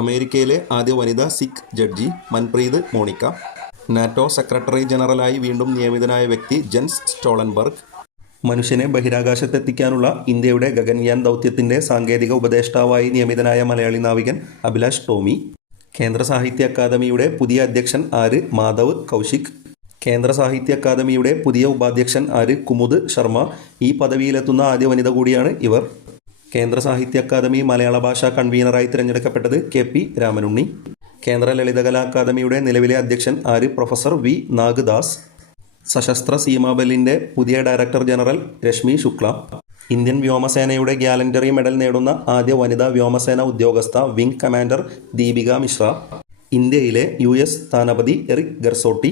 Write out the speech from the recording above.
അമേരിക്കയിലെ ആദ്യ വനിതാ Sikh judge Manpreet Monika. NATO secretary ജനറലായി വീണ്ടും നിയമിതനായ വ്യക്തി ജെൻസ് സ്റ്റോളൻബർഗ്. മനുഷ്യനെ ബഹിരാകാശത്തെത്തിക്കാനുള്ള ഇന്ത്യയുടെ ഗഗൻയാൻ ദൗത്യത്തിൻ്റെ സാങ്കേതിക ഉപദേഷ്ടാവായി നിയമിതനായ മലയാളി നാവികൻ അഭിലാഷ് ടോമി. കേന്ദ്ര സാഹിത്യ അക്കാദമിയുടെ പുതിയ അധ്യക്ഷൻ ആര്? മാധവ് കൗശിക്. കേന്ദ്ര സാഹിത്യ അക്കാദമിയുടെ പുതിയ ഉപാധ്യക്ഷൻ ആര്? കുമുദ് ശർമ്മ. ഈ പദവിയിലെത്തുന്ന ആദ്യ വനിത കൂടിയാണ് ഇവർ. കേന്ദ്ര സാഹിത്യ അക്കാദമി മലയാള ഭാഷാ കൺവീനറായി തിരഞ്ഞെടുക്കപ്പെട്ടത് KP രാമനുണ്ണി. കേന്ദ്ര ലളിതകലാ അക്കാദമിയുടെ നിലവിലെ അധ്യക്ഷൻ ആര്? Professor V നാഗ്ദാസ്. സശസ്ത്ര സീമാബലിൻ്റെ പുതിയ director general Rashmi Shukla. Indian വ്യോമസേനയുടെ ഗ്യാലൻറ്ററി മെഡൽ നേടുന്ന ആദ്യ വനിതാ വ്യോമസേന ഉദ്യോഗസ്ഥ വിംഗ് കമാൻഡർ ദീപിക മിശ്ര. ഇന്ത്യയിലെ US സ്ഥാനപതി എറിക് ഗർസോട്ടി.